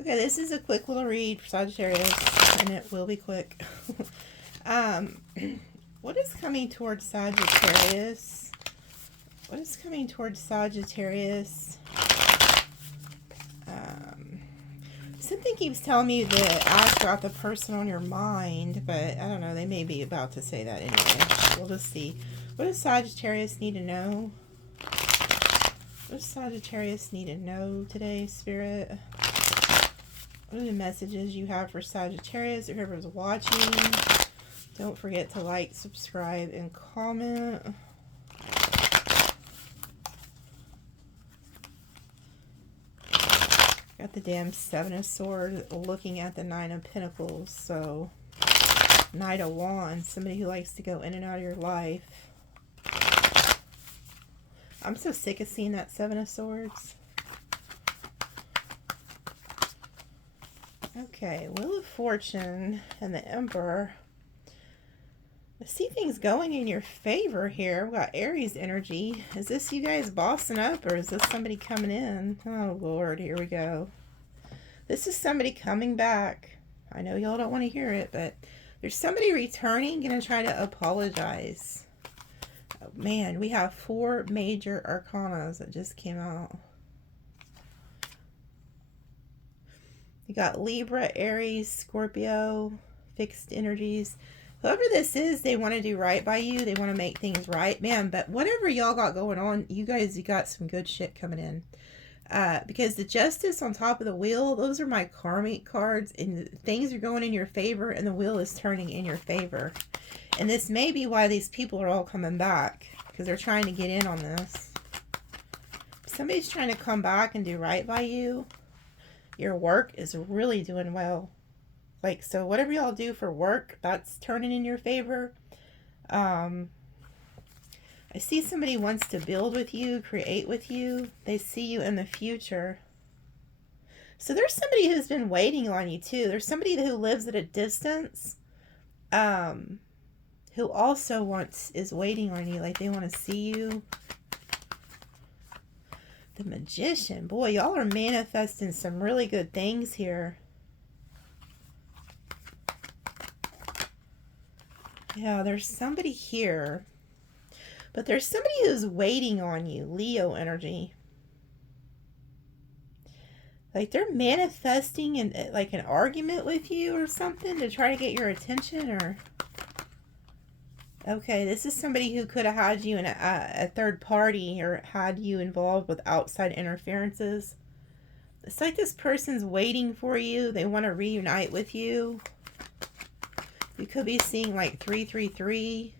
Okay, this is a quick little read for Sagittarius, and it will be quick. um, what is coming towards Sagittarius? What is coming towards Sagittarius? Something keeps telling me to ask about the person on your mind, but I don't know. They may be about to say that anyway. We'll just see. What does Sagittarius need to know? What does Sagittarius need to know today, Spirit? What are the messages you have for Sagittarius? Or whoever's watching, don't forget to like, subscribe, and comment. Got the damn Seven of Swords looking at the Nine of Pentacles. So, Knight of Wands, somebody who likes to go in and out of your life. I'm so sick of seeing that Seven of Swords. Okay, Wheel of Fortune and the Emperor. I see things going in your favor here. We've got Aries energy. Is this you guys bossing up, or is this somebody coming in? Oh, Lord, here we go. This is somebody coming back. I know y'all don't want to hear it, but there's somebody returning, going to try to apologize. Oh, man, we have 4 major arcanas that just came out. You got Libra, Aries, Scorpio, fixed energies. Whoever this is, they want to do right by you. They want to make things right. Man, but whatever y'all got going on, you got some good shit coming in. Because the Justice on top of the wheel, those are my karmic cards. And things are going in your favor, and the wheel is turning in your favor. And this may be why these people are all coming back. Because they're trying to get in on this. Somebody's trying to come back and do right by you. Your work is really doing well. Like, so whatever y'all do for work, that's turning in your favor. I see somebody wants to build with you, create with you. They see you in the future. So there's somebody who's been waiting on you too. There's somebody who lives at a distance, who also is waiting on you. Like, they want to see you. The Magician. Boy, y'all are manifesting some really good things here. Yeah, there's somebody here. But there's somebody who's waiting on you. Leo energy. Like, they're manifesting in, like, an argument with you or something to try to get your attention, or... Okay, this is somebody who could have had you in a third party, or had you involved with outside interferences. It's like this person's waiting for you. They want to reunite with you. You could be seeing like 333.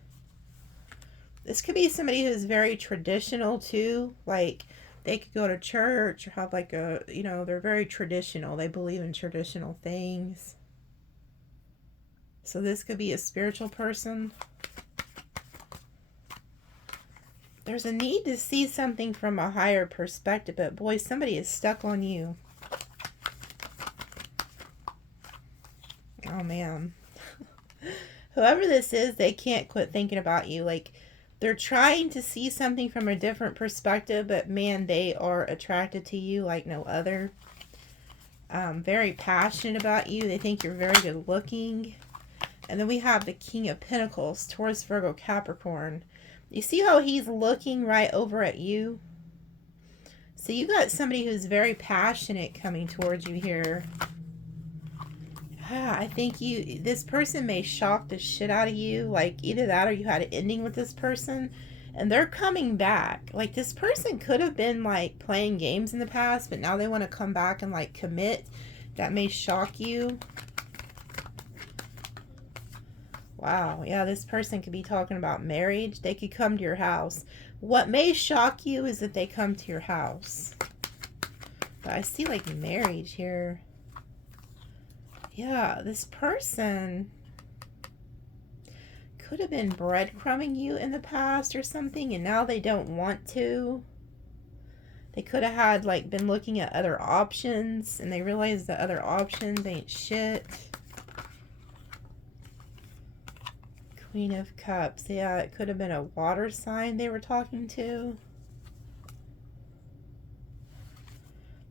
This could be somebody who's very traditional too. Like, they could go to church or have like a, they're very traditional. They believe in traditional things. So this could be a spiritual person. There's a need to see something from a higher perspective, but boy, somebody is stuck on you. Oh man. Whoever this is, they can't quit thinking about you. Like, they're trying to see something from a different perspective, but man, they are attracted to you like no other. Very passionate about you. They think you're very good looking. And then we have the King of Pentacles, Taurus, Virgo, Capricorn. You see how he's looking right over at you? So you got somebody who's very passionate coming towards you here. I think this person may shock the shit out of you. Like, either that or you had an ending with this person. And they're coming back. Like, this person could have been, like, playing games in the past, but now they want to come back and, like, commit. That may shock you. Wow, yeah, this person could be talking about marriage. They could come to your house. What may shock you is that they come to your house. But I see, like, marriage here. Yeah, this person could have been breadcrumbing you in the past or something, and now they don't want to. They could have had, like, been looking at other options, and they realized that other options ain't shit. Queen of Cups. Yeah, it could have been a water sign they were talking to.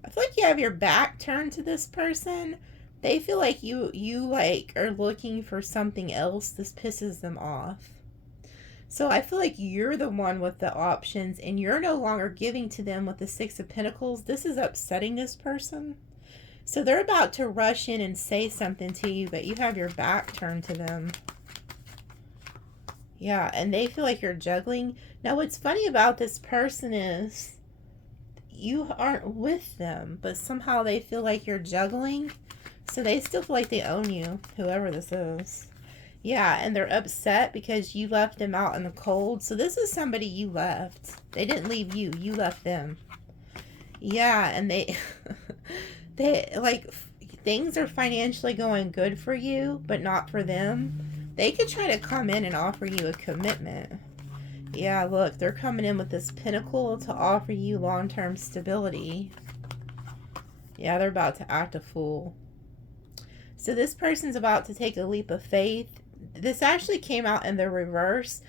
I feel like you have your back turned to this person. They feel like you like are looking for something else. This pisses them off. So I feel like you're the one with the options and you're no longer giving to them with the Six of Pentacles. This is upsetting this person. So they're about to rush in and say something to you, but you have your back turned to them. Yeah, and they feel like you're juggling. Now what's funny about this person is you aren't with them, but somehow they feel like you're juggling. So they still feel like they own you, whoever this is. Yeah, and they're upset because you left them out in the cold. So this is somebody you left. They didn't leave you. You left them. Yeah, and they like things are financially going good for you, but not for them. They could try to come in and offer you a commitment. Yeah, look, they're coming in with this pentacle to offer you long-term stability. Yeah, they're about to act a fool. So this person's about to take a leap of faith. This actually came out in the reverse.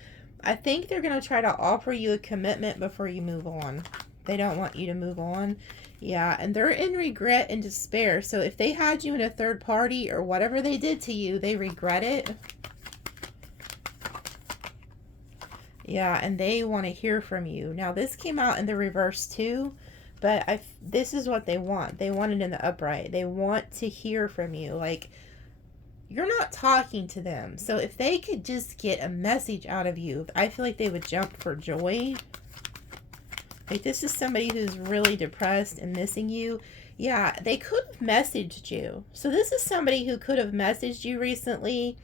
I think they're going to try to offer you a commitment before you move on. They don't want you to move on. Yeah, and they're in regret and despair. So if they had you in a third party or whatever they did to you, they regret it. Yeah, and they want to hear from you. Now, this came out in the reverse too, but this is what they want. They want it in the upright. They want to hear from you. Like, you're not talking to them. So if they could just get a message out of you, I feel like they would jump for joy. Like, this is somebody who's really depressed and missing you. Yeah, they could have messaged you. So this is somebody who could have messaged you recently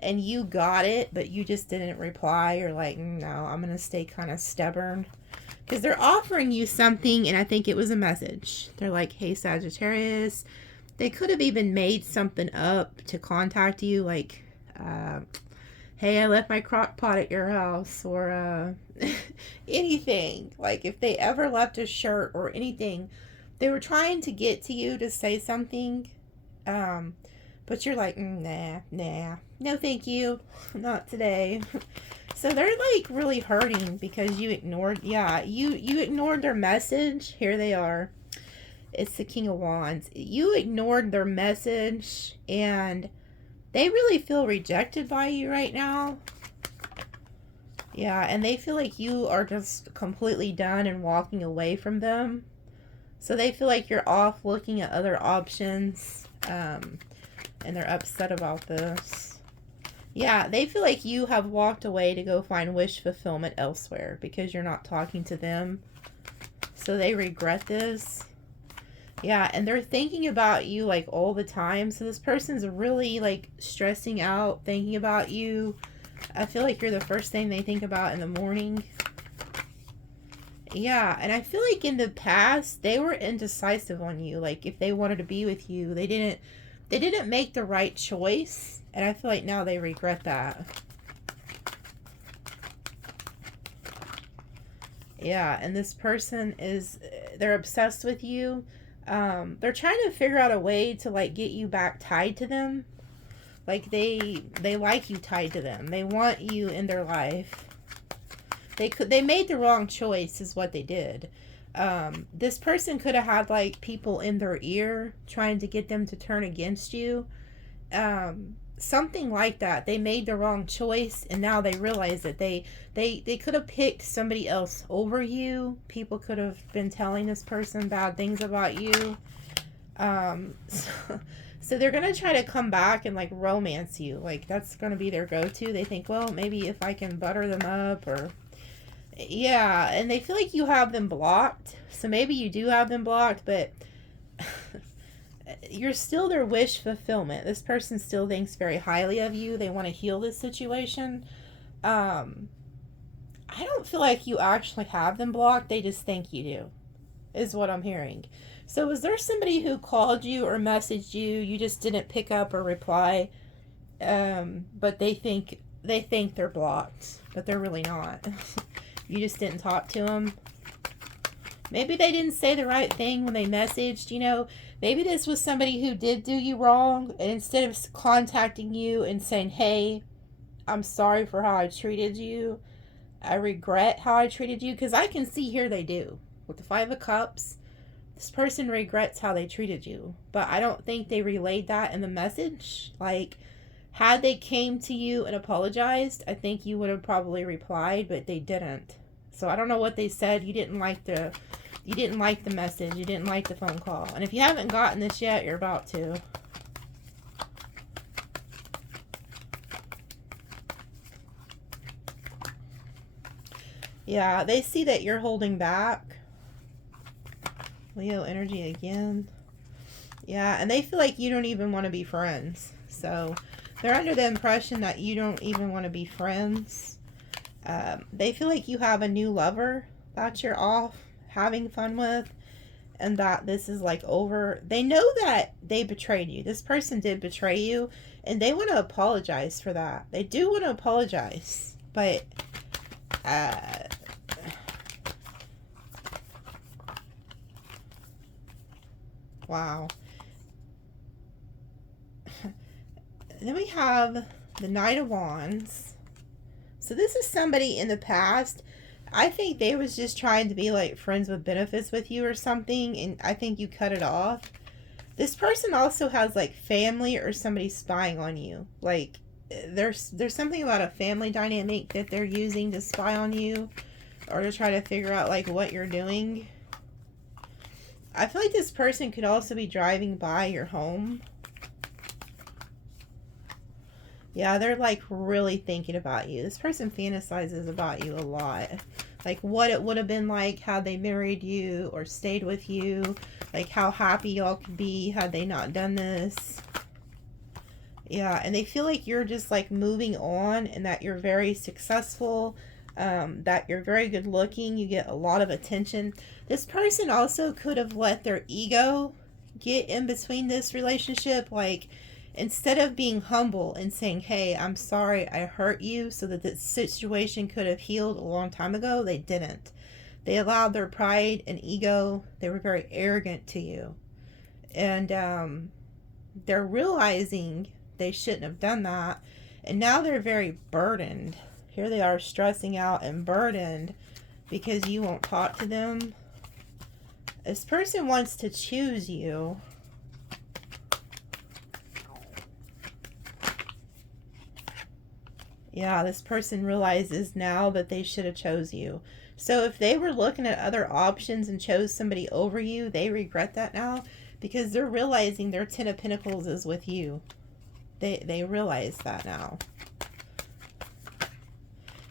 and you got it, but you just didn't reply. You're like, no, I'm going to stay kind of stubborn. Because they're offering you something, and I think it was a message. They're like, hey, Sagittarius. They could have even made something up to contact you, like, hey, I left my crock pot at your house, or anything. Like, if they ever left a shirt or anything, they were trying to get to you to say something, but you're like, nah, no thank you, not today. So they're like really hurting because you ignored, you ignored their message. Here they are. It's the King of Wands. You ignored their message and they really feel rejected by you right now. Yeah, and they feel like you are just completely done and walking away from them. So they feel like you're off looking at other options, and they're upset about this. Yeah, they feel like you have walked away to go find wish fulfillment elsewhere because you're not talking to them. So they regret this. Yeah, and they're thinking about you like all the time. So this person's really like stressing out, thinking about you. I feel like you're the first thing they think about in the morning. Yeah, and I feel like in the past they were indecisive on you. Like if they wanted to be with you, they didn't make the right choice. And I feel like now they regret that. Yeah, and this person they're obsessed with you. They're trying to figure out a way to like get you back tied to them. Like they like you tied to them. They want you in their life. They made the wrong choice is what they did. This person could have had like people in their ear trying to get them to turn against you. Something like that. They made the wrong choice and now they realize that they could have picked somebody else over you. People could have been telling this person bad things about you. So they're going to try to come back and like romance you. Like that's going to be their go-to. They think, well, maybe if I can butter them up or... Yeah, and they feel like you have them blocked. So maybe you do have them blocked, but you're still their wish fulfillment. This person still thinks very highly of you. They want to heal this situation. I don't feel like you actually have them blocked. They just think you do, is what I'm hearing. So is there somebody who called you or messaged you, you just didn't pick up or reply, but they think they're blocked, but they're really not. You just didn't talk to them. Maybe they didn't say the right thing when they messaged, you know. Maybe this was somebody who did do you wrong. And instead of contacting you and saying, hey, I'm sorry for how I treated you. I regret how I treated you. Because I can see here they do. With the Five of Cups, This person regrets how they treated you, but I don't think they relayed that in the message. Like, had they came to you and apologized, I think you would have probably replied, but they didn't. So I don't know what they said. You didn't like the message. You didn't like the phone call. And if you haven't gotten this yet, you're about to. Yeah, they see that you're holding back. Leo energy again. Yeah, and they feel like you don't even want to be friends. So they're under the impression that you don't even want to be friends. They feel like you have a new lover that you're off having fun with, and that this is like over. They know that they betrayed you. This person did betray you, and they want to apologize for that. They do want to apologize, but wow. Then we have the Knight of Wands. So this is somebody in the past. I think they was just trying to be like friends with benefits with you or something, and I think you cut it off. This person also has like family or somebody spying on you. Like there's something about a family dynamic that they're using to spy on you or to try to figure out like what you're doing. I feel like this person could also be driving by your home. Yeah, they're like really thinking about you. This person fantasizes about you a lot. Like what it would have been like had they married you or stayed with you. Like how happy y'all could be had they not done this. Yeah, and they feel like you're just like moving on and that you're very successful. That you're very good looking. You get a lot of attention. This person also could have let their ego get in between this relationship. Like, instead of being humble and saying, hey, I'm sorry I hurt you, so that this situation could have healed a long time ago, they didn't. They allowed their pride and ego. They were very arrogant to you. And they're realizing they shouldn't have done that. And now they're very burdened. Here they are stressing out and burdened because you won't talk to them. This person wants to choose you. Yeah, this person realizes now that they should have chose you. So if they were looking at other options and chose somebody over you, they regret that now because they're realizing their Ten of Pentacles is with you. They realize that now.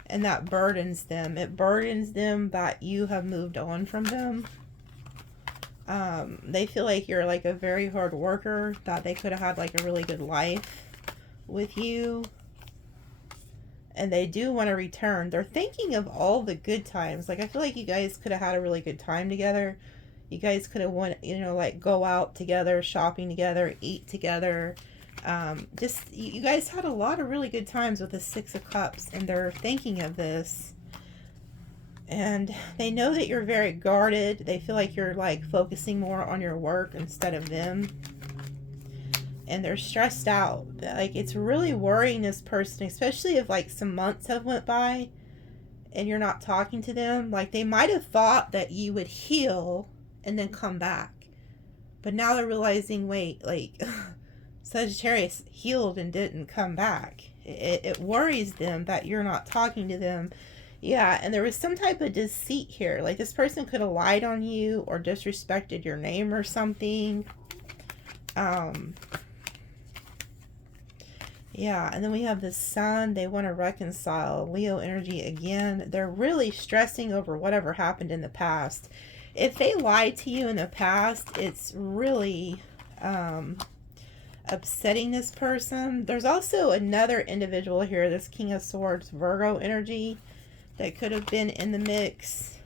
And that burdens them. It burdens them that you have moved on from them. They feel like you're like a very hard worker, that they could have had like a really good life with you. And they do want to return. They're thinking of all the good times. Like, I feel like you guys could have had a really good time together. You guys could have went, you know, like go out together, shopping together, eat together. Just, you guys had a lot of really good times with the Six of Cups. And they're thinking of this. And they know that you're very guarded. They feel like you're like focusing more on your work instead of them. And they're stressed out. Like, it's really worrying this person, especially if like some months have went by and you're not talking to them. Like, they might have thought that you would heal and then come back, but now they're realizing, wait, like Sagittarius healed and didn't come back. It worries them that you're not talking to them. Yeah, and there was some type of deceit here. Like, this person could have lied on you or disrespected your name or something. Yeah, and then we have the Sun. They want to reconcile. Leo energy again. They're really stressing over whatever happened in the past. If they lied to you in the past, it's really upsetting this person. There's also another individual here, this King of Swords, Virgo energy, that could have been in the mix.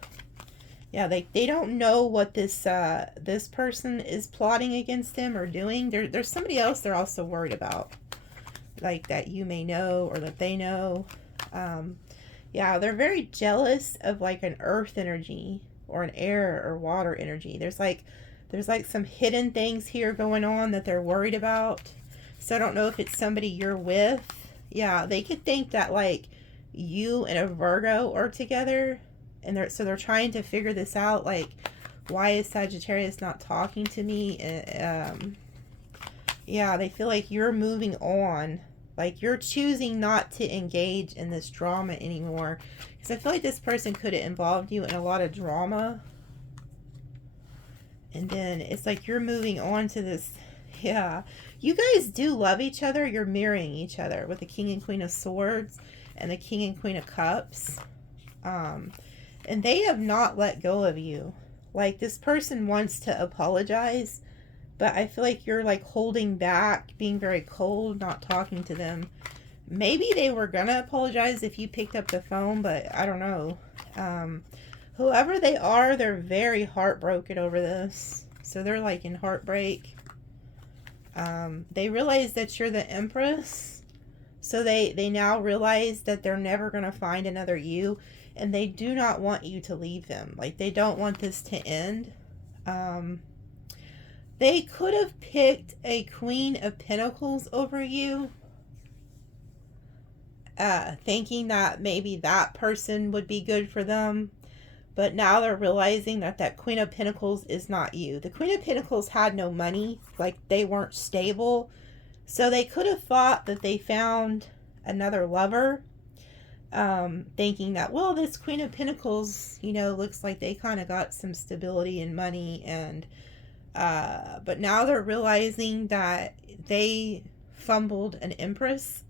Yeah, they don't know what this this person is plotting against them or doing. There's somebody else they're also worried about, like that you may know or that they know. Yeah, they're very jealous of like an earth energy or an air or water energy. There's like some hidden things here going on that they're worried about. So I don't know if it's somebody you're with. Yeah, they could think that like you and a Virgo are together, and they're trying to figure this out. Like, Why is Sagittarius not talking to me? Yeah, they feel like you're moving on. Like you're choosing not to engage in this drama anymore. Because I feel like this person could have involved you in a lot of drama. And then it's like you're moving on to this. Yeah. You guys do love each other. You're mirroring each other with the King and Queen of Swords and the King and Queen of Cups. And they have not let go of you. Like this person wants to apologize, but I feel like you're like holding back, being very cold, not talking to them. Maybe they were gonna apologize if you picked up the phone, but I don't know. Whoever they are, they're very heartbroken over this. So they're like in heartbreak. They realize that you're the Empress. So they now realize that they're never gonna find another you. And they do not want you to leave them. Like, they don't want this to end. They could have picked a Queen of Pentacles over you. Thinking that maybe that person would be good for them. But now they're realizing that that Queen of Pentacles is not you. The Queen of Pentacles had no money. Like, they weren't stable. So they could have thought that they found another lover. Thinking that, well, this Queen of Pentacles, you know, looks like they kind of got some stability and money, and but now they're realizing that they fumbled an Empress.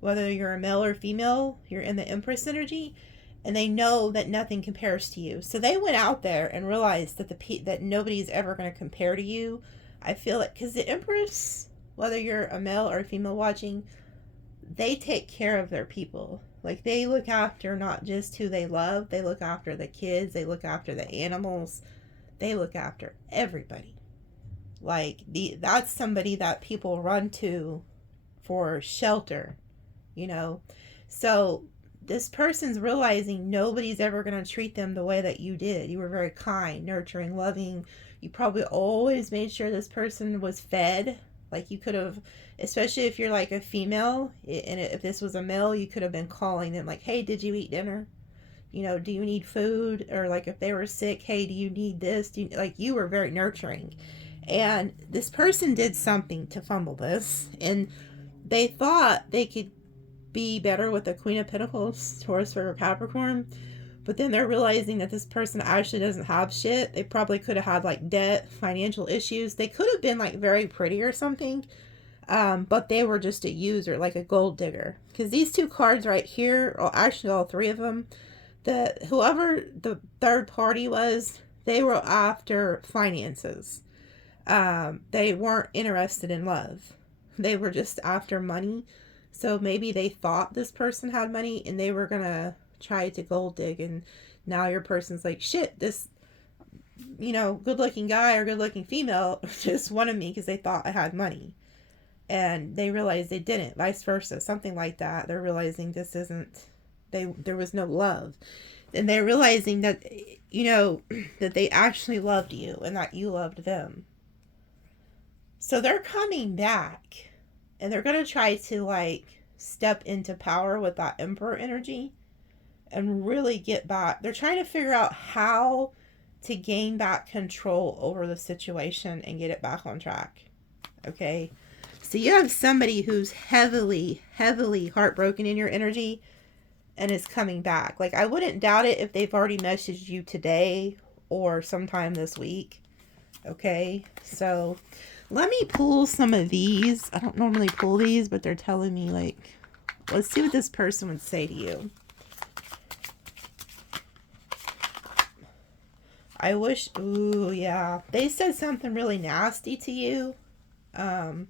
Whether you're a male or female, you're in the Empress energy, and they know that nothing compares to you. So they went out there and realized that that nobody's ever going to compare to you. I feel it because the Empress, whether you're a male or a female watching, they take care of their people. Like, they look after not just who they love, they look after the kids, they look after the animals, they look after everybody. Like, that's somebody that people run to for shelter, you know. So this person's realizing nobody's ever going to treat them the way that you did. You were very kind, nurturing, loving. You probably always made sure this person was fed. Like, you could have, especially if you're like a female, and if this was a male, you could have been calling them like, hey, did you eat dinner? You know, do you need food? Or like if they were sick, hey, do you need this? Like, you were very nurturing. And this person did something to fumble this. And they thought they could be better with the Queen of Pentacles, Taurus, Virgo, Capricorn. But then they're realizing that this person actually doesn't have shit. They probably could have had like debt, financial issues. They could have been like very pretty or something. But they were just a user, like a gold digger. Because these two cards right here, or actually all three of them, whoever the third party was, they were after finances. They weren't interested in love. They were just after money. So maybe they thought this person had money and they were gonna try to gold dig, and now your person's like, shit, this, you know, good looking guy or good looking female just wanted me because they thought I had money, and they realized they didn't, vice versa, something like that. They're realizing this isn't, there was no love, and they're realizing that, you know, that they actually loved you and that you loved them. So they're coming back, and they're gonna try to like step into power with that Emperor energy and really get back. They're trying to figure out how to gain back control over the situation and get it back on track. Okay. So you have somebody who's heavily, heavily heartbroken in your energy and is coming back. Like, I wouldn't doubt it if they've already messaged you today or sometime this week. Okay. So let me pull some of these. I don't normally pull these, but they're telling me, like, let's see what this person would say to you. I wish, ooh, yeah. They said something really nasty to you. I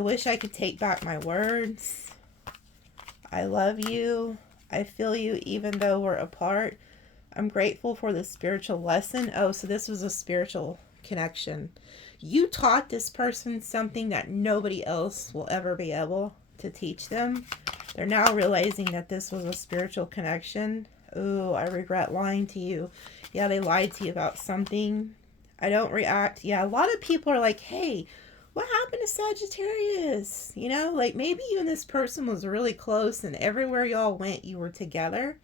wish I could take back my words. I love you. I feel you even though we're apart. I'm grateful for the spiritual lesson. Oh, so this was a spiritual connection. You taught this person something that nobody else will ever be able to teach them. They're now realizing that this was a spiritual connection. Ooh, I regret lying to you. Yeah, they lied to you about something. I don't react. Yeah, a lot of people are like, hey, what happened to Sagittarius? You know, like maybe you and this person was really close and everywhere y'all went, you were together.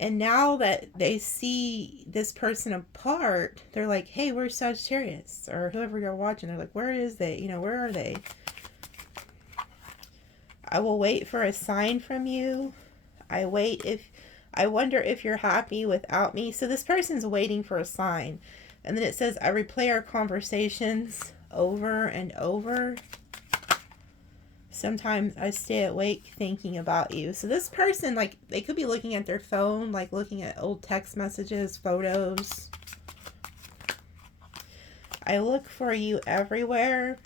And now that they see this person apart, they're like, hey, where's Sagittarius? Or whoever you're watching, they're like, where is they? You know, where are they? I will wait for a sign from you. I wonder if you're happy without me. So this person's waiting for a sign. And then it says, I replay our conversations over and over. Sometimes I stay awake thinking about you. So this person, like, they could be looking at their phone, like looking at old text messages, photos. I look for you everywhere.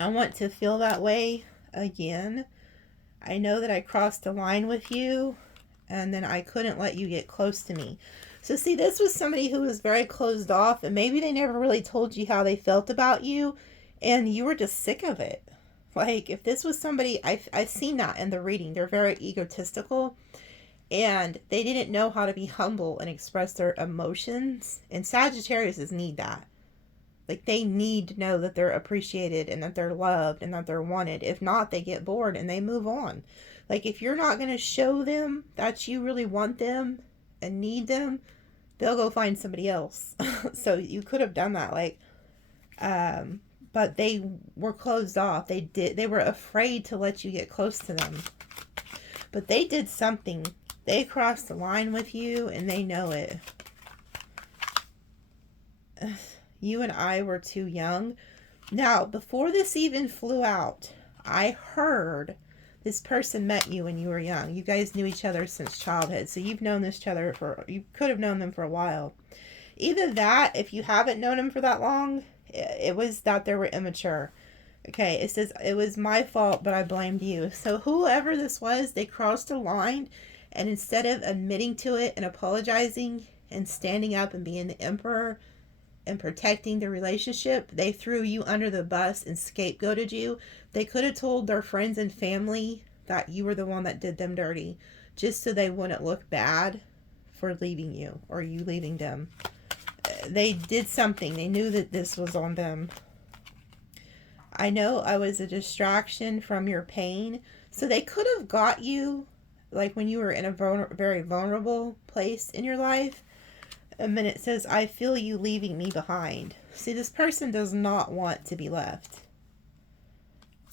I want to feel that way again. I know that I crossed the line with you, and then I couldn't let you get close to me. So see, this was somebody who was very closed off, and maybe they never really told you how they felt about you, and you were just sick of it. Like, if this was somebody, I've seen that in the reading. They're very egotistical, and they didn't know how to be humble and express their emotions. And Sagittariuses need that. Like, they need to know that they're appreciated and that they're loved and that they're wanted. If not, they get bored and they move on. Like, if you're not going to show them that you really want them and need them, they'll go find somebody else. So you could have done that. Like, but they were closed off. They were afraid to let you get close to them. But they did something. They crossed the line with you, and they know it. You and I were too young. Now, before this even flew out, I heard this person met you when you were young. You guys knew each other since childhood. So you've known this each other you could have known them for a while. Either that, if you haven't known them for that long, it was that they were immature. Okay, it says, it was my fault, but I blamed you. So whoever this was, they crossed a line, and instead of admitting to it and apologizing and standing up and being the emperor and protecting the relationship, they threw you under the bus and scapegoated you. They could have told their friends and family that you were the one that did them dirty, just so they wouldn't look bad for leaving you or you leaving them. They did something. They knew that this was on them. I know I was a distraction from your pain. So they could have got you, like, when you were in a very vulnerable place in your life. And then it says, I feel you leaving me behind. See, this person does not want to be left.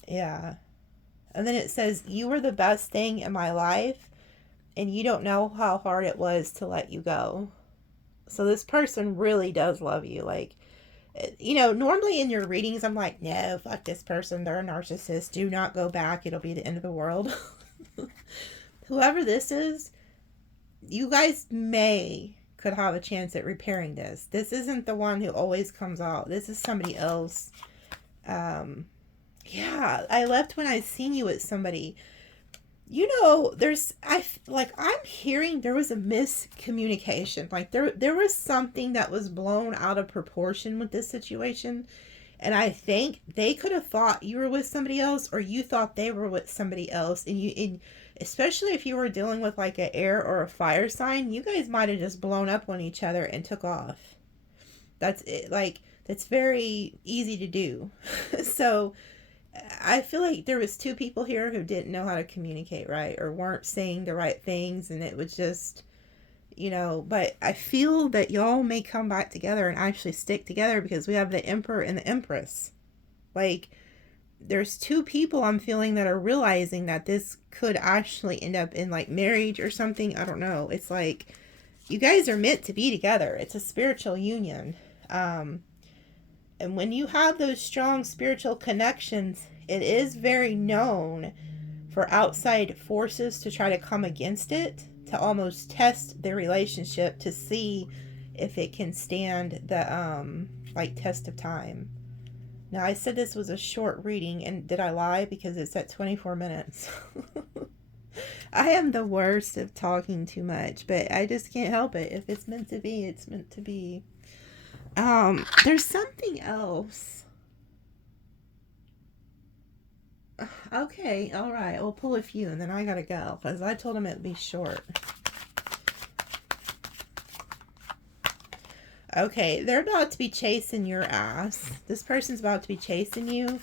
Yeah. And then it says, you were the best thing in my life, and you don't know how hard it was to let you go. So this person really does love you. Like, you know, normally in your readings, I'm like, no, fuck this person. They're a narcissist. Do not go back. It'll be the end of the world. Whoever this is, you guys could have a chance at repairing this. This isn't the one who always comes out. This is somebody else. Yeah, I left when I seen you with somebody. You know, I'm hearing there was a miscommunication. Like, there was something that was blown out of proportion with this situation. And I think they could have thought you were with somebody else, or you thought they were with somebody else. And especially if you were dealing with like an air or a fire sign, you guys might have just blown up on each other and took off. That's it. Like, that's very easy to do. So I feel like there was two people here who didn't know how to communicate right, or weren't saying the right things, and it was just, you know, but I feel that y'all may come back together and actually stick together, because we have the Emperor and the Empress. Like, there's two people I'm feeling that are realizing that this could actually end up in like marriage or something. I don't know. It's like, you guys are meant to be together. It's a spiritual union. And when you have those strong spiritual connections, it is very known for outside forces to try to come against it, to almost test the relationship to see if it can stand the like test of time. Now, I said this was a short reading, and did I lie? Because it's at 24 minutes. I am the worst at talking too much, but I just can't help it. If it's meant to be, it's meant to be. There's something else. Okay, all right. We'll pull a few, and then I gotta go, because I told him it'd be short. Okay, they're about to be chasing your ass. This person's about to be chasing you.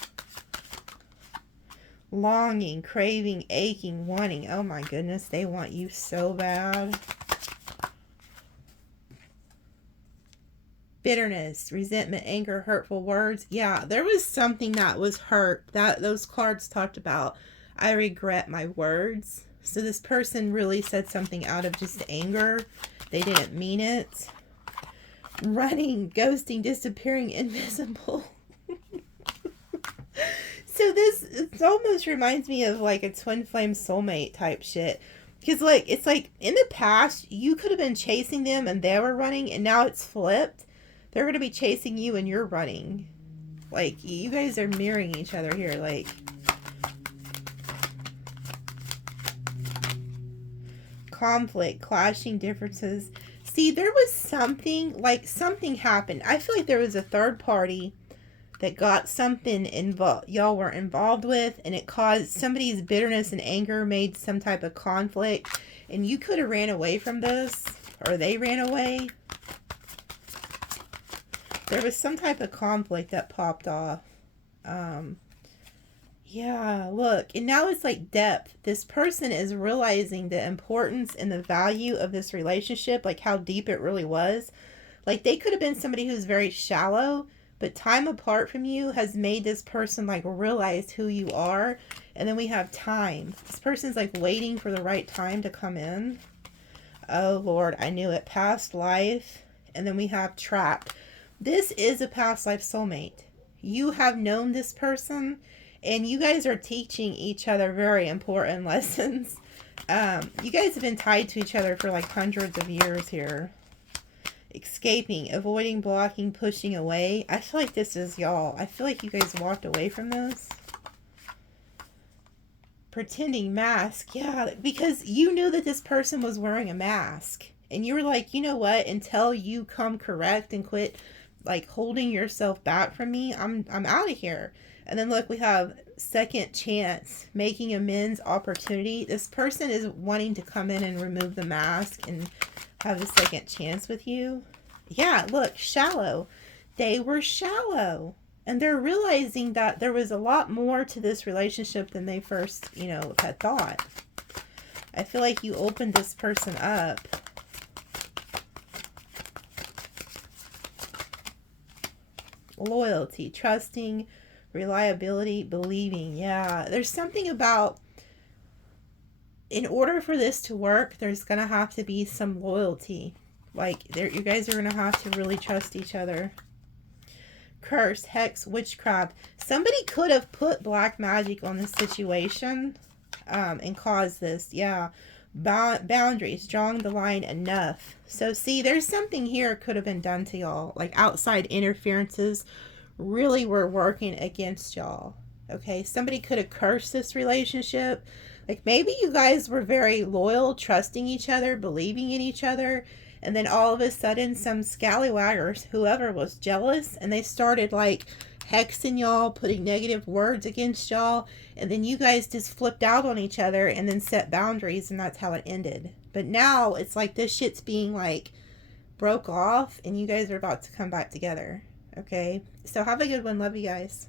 Longing, craving, aching, wanting. Oh my goodness, they want you so bad. bitterness, resentment, anger, hurtful words. Yeah, there was something that was hurt that those cards talked about. I regret my words. So this person really said something out of just anger. They didn't mean it. Running, ghosting, disappearing, invisible. So this, it almost reminds me of like a twin flame soulmate type shit. Because like, it's like in the past, you could have been chasing them and they were running, and now it's flipped. They're going to be chasing you and you're running. Like, you guys are mirroring each other here. Like, conflict, clashing differences. See, there was something, like something happened. I feel like there was a third party that got something involved, y'all were involved with, and it caused somebody's bitterness and anger, made some type of conflict, and you could have ran away from this, or they ran away. There was some type of conflict that popped off. Yeah, look, and now it's like depth. This person is realizing the importance and the value of this relationship, like how deep it really was. Like, they could have been somebody who's very shallow, but time apart from you has made this person like realize who you are. And then we have time. This person's like waiting for the right time to come in. Oh Lord, I knew it. Past life. And then we have trapped. This is a past life soulmate. You have known this person, and you guys are teaching each other very important lessons. You guys have been tied to each other for like hundreds of years here. Escaping, avoiding, blocking, pushing away. I feel like this is y'all. I feel like you guys walked away from this. Pretending, mask. Yeah, because you knew that this person was wearing a mask. And you were like, you know what? Until you come correct and quit like holding yourself back from me, I'm out of here. And then look, we have second chance, making amends, opportunity. This person is wanting to come in and remove the mask and have a second chance with you. Yeah, look, shallow. They were shallow. And they're realizing that there was a lot more to this relationship than they first, had thought. I feel like you opened this person up. Loyalty, trusting, reliability, believing. Yeah, there's something about, in order for this to work, there's going to have to be some loyalty. Like, you guys are going to have to really trust each other. Curse, hex, witchcraft. Somebody could have put black magic on this situation and caused this. Yeah. Boundaries, drawing the line enough. So see, there's something here could have been done to y'all. Like, outside interferences really were working against y'all. Okay, somebody could have cursed this relationship. Like, maybe you guys were very loyal, trusting each other, believing in each other, and then all of a sudden some scallywaggers, whoever, was jealous, and they started like hexing y'all, putting negative words against y'all, and then you guys just flipped out on each other and then set boundaries, and that's how it ended. But now it's like this shit's being like broke off, and you guys are about to come back together. Okay, so have a good one. Love you guys.